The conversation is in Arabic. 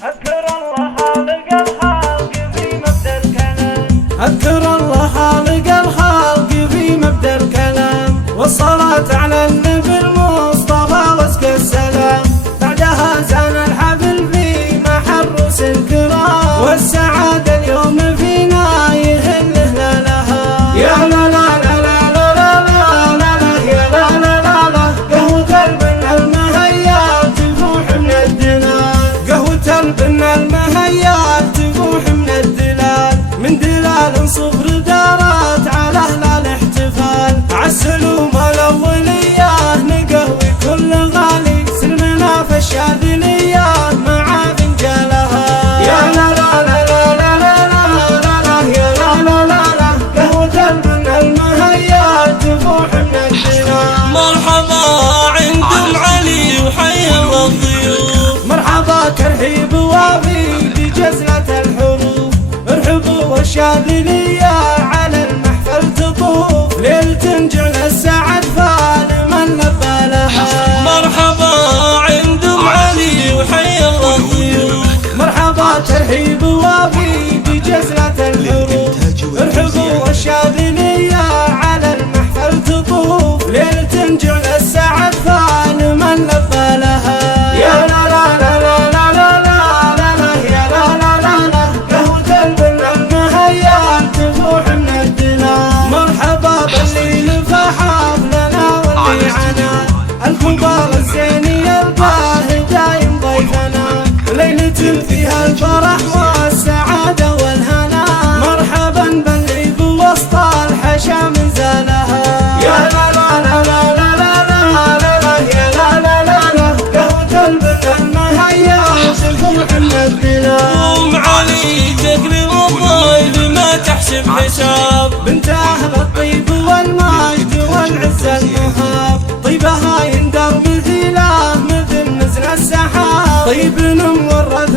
أذكر الله خالق الخلق في مبدأ الكلام، أذكر الله خالق الخلق في مبدأ الكلام، والصلاة على النبي المصطفى وازكى السلام. بعدها زان الحفل في محروس الكرام، والسعادة اليوم فينا يهل هلالها. يا لا لا لا لا لا لا لا لا يا لا لا لا لا، قهوة البن المهيات تفوح من الدلال، قهوة البن المهيات تفوح من الدلال، من دلال صفر دارت على أهل الاحتفال. عالسلوم الأولية نقهوي كل غالي، سلمنا في الشاذلية مع فنجالها. يا لا لا لا لا لا لا لا لا يا لا لا لا لا، قهوة البن المهيات تفوح من الدلال. مرحبا عندم علي وحي الله الضيوف، مرحبا ترحيب وافي بجزلة الحروف، ارحبوا والشاذلية على المحفل تطوف، ليلة جعل السعد فالمن لبى لها. مرحبا عندم علي وحي الله الضيوف، مرحبا ترحيب وافي بجزلة الحروف، ارحبوا والشاذلية على المحفل تطوف، ليلة جعل السعد فالمن لبى لها. يا لا لا لا لا لا لا لا لا يا لا لا لا لا، قهوة البن المهيات تفوح من الدلال. مرحبا بالليل فحفلنا واللي عنا، الكبار الزيني الباهي دايم ضيفنا، ليلة فيها الفرح والسعادة والهنا. مرحبا باللي بوسط الحشا من زالها. يا لا لا لا لا لا لا لا لا يا لا لا لا لا، قهوة البن المهيات تفوح من الدلال. ام علي تكرم الضيف ما تحسب حساب، بنت أهل الطيب والمجد والعز المهاب، طيبها يندر مثيله مثل نزل السحاب، طيب ورد